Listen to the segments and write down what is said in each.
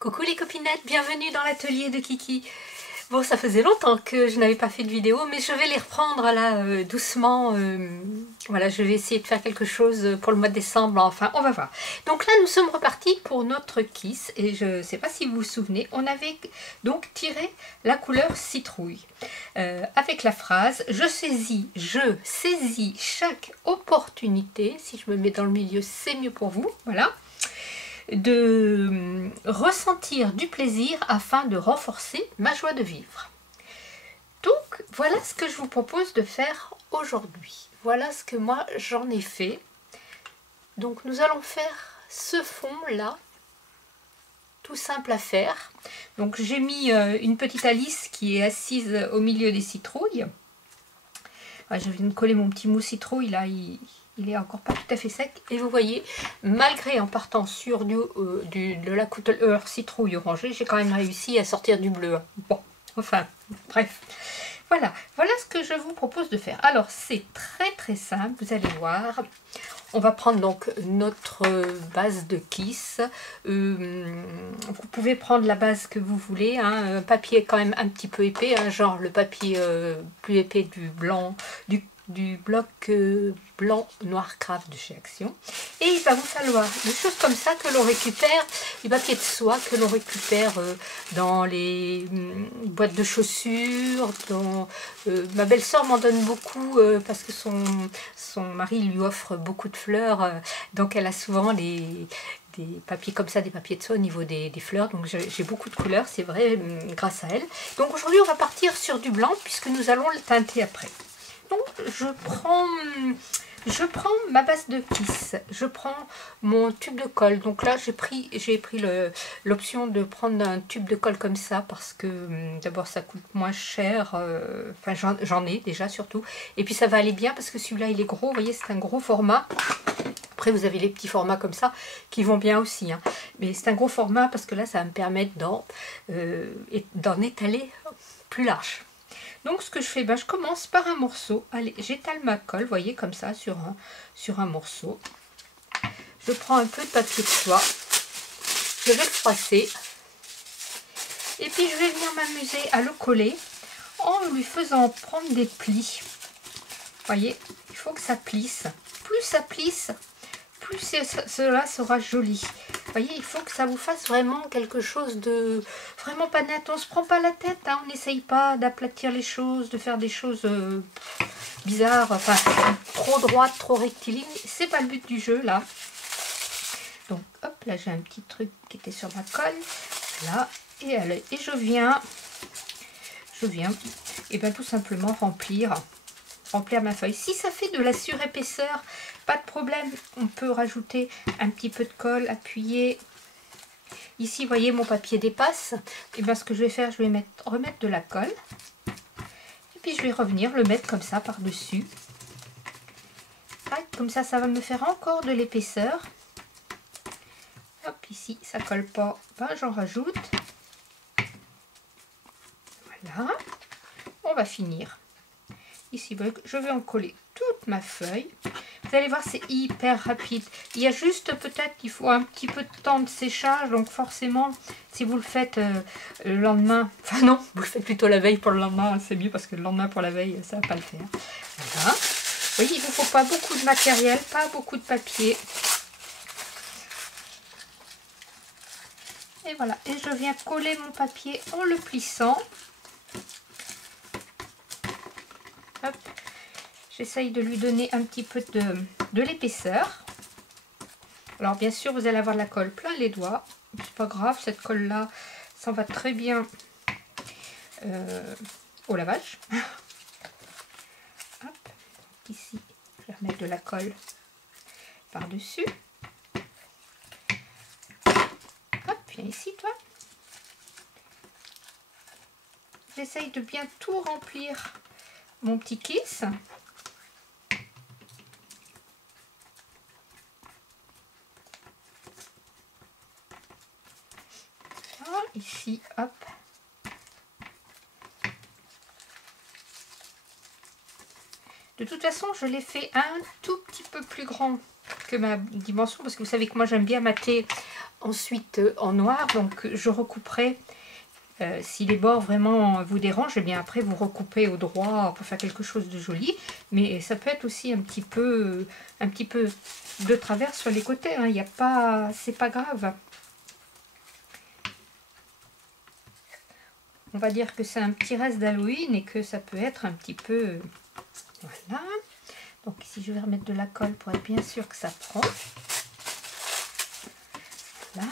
Coucou les copinettes, bienvenue dans l'atelier de Kiki. Bon, ça faisait longtemps que je n'avais pas fait de vidéo, mais je vais les reprendre là doucement. Voilà, je vais essayer de faire quelque chose pour le mois de décembre, enfin, on va voir. Donc là, nous sommes repartis pour notre kiss, et je ne sais pas si vous vous souvenez, on avait donc tiré la couleur citrouille. Avec la phrase « je saisis chaque opportunité », si je me mets dans le milieu, c'est mieux pour vous, voilà, de ressentir du plaisir afin de renforcer ma joie de vivre. Donc voilà ce que je vous propose de faire aujourd'hui. Voilà ce que moi j'en ai fait. Donc nous allons faire ce fond là, tout simple à faire. Donc j'ai mis une petite Alice qui est assise au milieu des citrouilles. Je viens de coller mon petit mousse citrouille là, il est encore pas tout à fait sec. Et vous voyez, malgré en partant sur de la couleur citrouille orangée, j'ai quand même réussi à sortir du bleu. Bon, enfin, bref. Voilà ce que je vous propose de faire. Alors, c'est très simple, vous allez voir. On va prendre donc notre base de kiss. Vous pouvez prendre la base que vous voulez. Hein, un papier quand même un petit peu épais, hein, genre le papier plus épais du blanc, du bloc blanc noir craft de chez Action. Et il va vous falloir des choses comme ça que l'on récupère, du papier de soie que l'on récupère dans les boîtes de chaussures. Ma belle-sœur m'en donne beaucoup parce que son mari lui offre beaucoup de fleurs, donc elle a souvent des papiers comme ça, des papiers de soie au niveau des fleurs, donc j'ai beaucoup de couleurs, c'est vrai, grâce à elle. Donc aujourd'hui on va partir sur du blanc puisque nous allons le teinter après. Donc je prends ma base de kiss, je prends mon tube de colle. Donc là j'ai pris l'option de prendre un tube de colle comme ça parce que d'abord ça coûte moins cher, enfin j'en ai déjà surtout, et puis ça va aller bien parce que celui-là il est gros, vous voyez c'est un gros format. Après vous avez les petits formats comme ça qui vont bien aussi, hein. Mais c'est un gros format parce que là ça va me permettre d'en étaler plus large. Donc ce que je fais, je commence par un morceau. Allez, j'étale ma colle, vous voyez, comme ça, sur un morceau. Je prends un peu de papier de soie. Je vais le froisser. Et puis je vais venir m'amuser à le coller en lui faisant prendre des plis. Vous voyez, il faut que ça plisse. Plus ça plisse, plus cela sera joli. Vous voyez, il faut que ça vous fasse vraiment quelque chose de vraiment pas net. On se prend pas la tête, hein. On n'essaye pas d'aplatir les choses, de faire des choses bizarres, enfin trop droites, trop rectilignes. C'est pas le but du jeu là. Donc hop, là j'ai un petit truc qui était sur ma colle, là, et je viens et tout simplement remplir ma feuille. Si ça fait de la surépaisseur, pas de problème, on peut rajouter un petit peu de colle, appuyer. Ici, vous voyez, mon papier dépasse. Et ce que je vais faire, je vais remettre de la colle. Et puis, je vais revenir le mettre comme ça par-dessus. Comme ça, ça va me faire encore de l'épaisseur. Hop, ici, ça colle pas. J'en rajoute. Voilà. On va finir. Ici, je vais en coller toute ma feuille. Vous allez voir, c'est hyper rapide. Il y a juste peut-être qu'il faut un petit peu de temps de séchage. Donc forcément, si vous le faites le lendemain, enfin non, vous le faites plutôt la veille pour le lendemain, c'est mieux parce que le lendemain pour la veille, ça ne va pas le faire. Voilà. Vous voyez, il ne vous faut pas beaucoup de matériel, pas beaucoup de papier. Et voilà, et je viens coller mon papier en le plissant. Hop. J'essaye de lui donner un petit peu de l'épaisseur. Alors bien sûr, vous allez avoir de la colle plein les doigts. C'est pas grave, cette colle-là, ça va très bien au lavage. Hop. Ici, je vais remettre de la colle par-dessus. Hop, viens ici, toi. J'essaye de bien tout remplir mon petit kiss. Ici, hop. De toute façon, je l'ai fait un tout petit peu plus grand que ma dimension, parce que vous savez que moi j'aime bien mater ensuite en noir, donc je recouperai. Si les bords vraiment vous dérangent, et bien après vous recoupez au droit pour faire quelque chose de joli. Mais ça peut être aussi un petit peu de travers sur les côtés. Hein. Il y a pas, c'est pas grave. On va dire que c'est un petit reste d'Halloween et que ça peut être un petit peu... Voilà. Donc ici je vais remettre de la colle pour être bien sûr que ça prend. Voilà.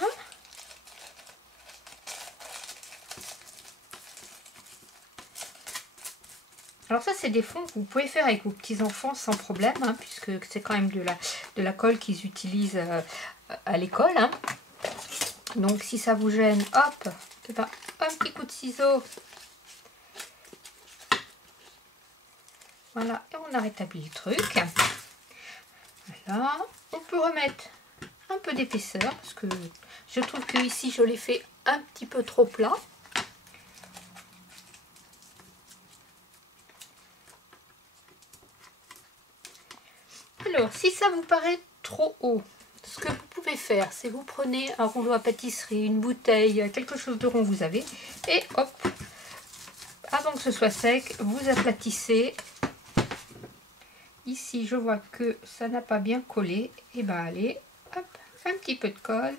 Alors ça c'est des fonds que vous pouvez faire avec vos petits enfants sans problème, hein, puisque c'est quand même de la colle qu'ils utilisent à l'école. Hein. Donc si ça vous gêne, hop, eh ben, un petit coup de ciseau. Voilà, et on a rétabli le truc. Voilà, on peut remettre un peu d'épaisseur, parce que je trouve que ici je l'ai fait un petit peu trop plat. Alors, si ça vous paraît trop haut, ce que vous pouvez faire, c'est vous prenez un rouleau à pâtisserie, une bouteille, quelque chose de rond que vous avez, et hop, avant que ce soit sec, vous aplatissez. Ici, je vois que ça n'a pas bien collé, et ben allez, hop, un petit peu de colle.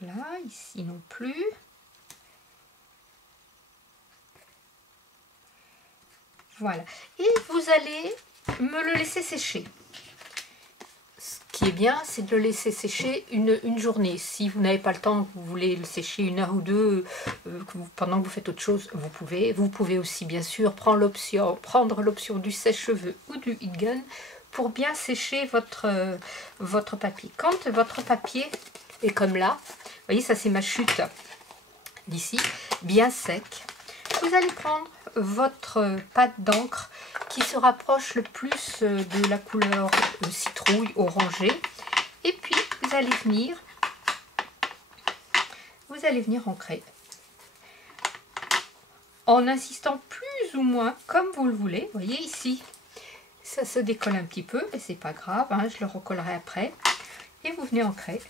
Voilà, ici non plus. Voilà, et vous allez me le laisser sécher. Ce qui est bien, c'est de le laisser sécher une journée. Si vous n'avez pas le temps, vous voulez le sécher 1 heure ou 2, pendant que vous faites autre chose, vous pouvez. Vous pouvez aussi, bien sûr, prendre l'option du sèche-cheveux ou du heat gun pour bien sécher votre papier. Quand votre papier est comme là, vous voyez, ça c'est ma chute d'ici, bien sec, vous allez prendre votre pâte d'encre qui se rapproche le plus de la couleur citrouille orangée, et puis vous allez venir ancrer en insistant plus ou moins comme vous le voulez. Vous voyez ici ça se décolle un petit peu, mais c'est pas grave, hein, je le recollerai après, et vous venez ancrer.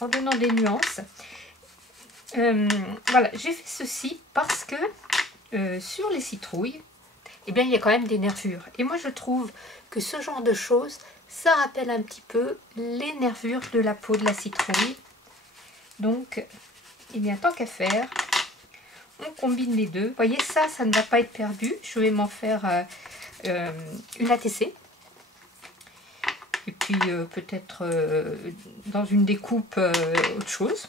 En donnant des nuances. Voilà, j'ai fait ceci parce que sur les citrouilles, eh bien, il y a quand même des nervures. Et moi, je trouve que ce genre de choses, ça rappelle un petit peu les nervures de la peau de la citrouille. Donc, eh bien, tant qu'à faire, on combine les deux. Vous voyez, ça ne va pas être perdu. Je vais m'en faire une ATC. Et puis peut-être dans une découpe autre chose.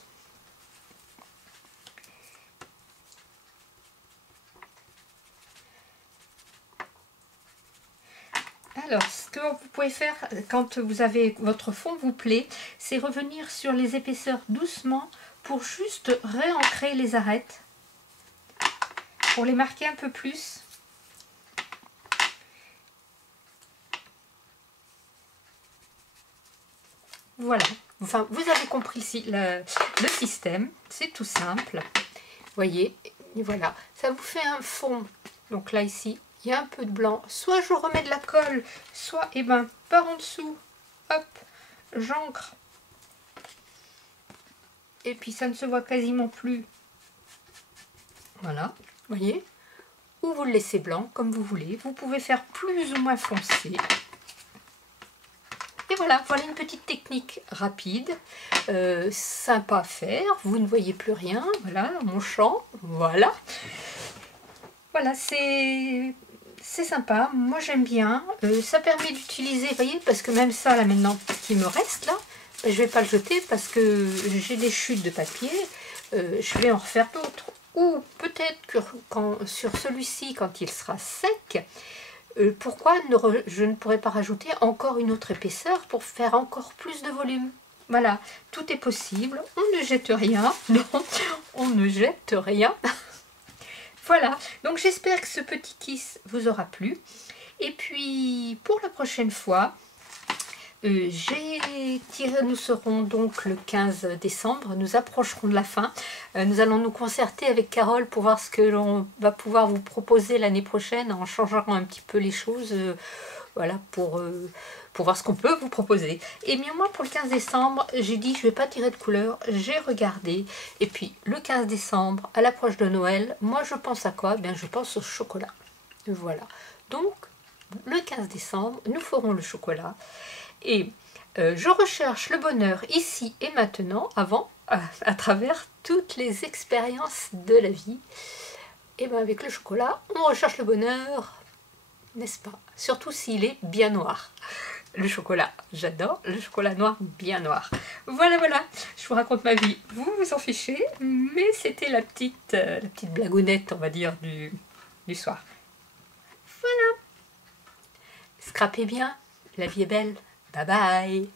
Alors, ce que vous pouvez faire quand vous avez votre fond vous plaît, c'est revenir sur les épaisseurs doucement pour juste réancrer les arêtes, pour les marquer un peu plus. Voilà, enfin vous avez compris ici le système, c'est tout simple. Vous voyez, et voilà, ça vous fait un fond. Donc là ici, il y a un peu de blanc. Soit je remets de la colle, soit eh ben, par en dessous, hop, j'ancre. Et puis ça ne se voit quasiment plus. Voilà, vous voyez. Ou vous le laissez blanc, comme vous voulez. Vous pouvez faire plus ou moins foncé. Et voilà, voilà une petite technique rapide, sympa à faire. Vous ne voyez plus rien, voilà, mon champ, voilà. Voilà, c'est sympa, moi j'aime bien. Ça permet d'utiliser, vous voyez, parce que même ça, là maintenant, qui me reste, là, ben, je ne vais pas le jeter parce que j'ai des chutes de papier. Je vais en refaire d'autres. Ou peut-être que sur celui-ci, quand il sera sec, pourquoi je ne pourrais pas rajouter encore une autre épaisseur pour faire encore plus de volume. Voilà, tout est possible, on ne jette rien, non, on ne jette rien. Voilà, donc j'espère que ce petit kiss vous aura plu. Et puis, pour la prochaine fois, nous serons donc le 15 décembre, nous approcherons de la fin. Nous allons nous concerter avec Carole pour voir ce que l'on va pouvoir vous proposer l'année prochaine en changeant un petit peu les choses, voilà, pour voir ce qu'on peut vous proposer. Et bien moi pour le 15 décembre, j'ai dit je vais pas tirer de couleur, j'ai regardé. Et puis le 15 décembre, à l'approche de Noël, moi je pense à quoi? Bien je pense au chocolat. Voilà. Donc le 15 décembre, nous ferons le chocolat. Et je recherche le bonheur ici et maintenant, à travers toutes les expériences de la vie. Et bien avec le chocolat, on recherche le bonheur, n'est-ce pas? Surtout s'il est bien noir. Le chocolat, j'adore le chocolat noir bien noir. Voilà, voilà, je vous raconte ma vie, vous vous en fichez, mais c'était la petite blagounette, on va dire, du soir. Voilà. Scrapez bien, la vie est belle. Bye bye.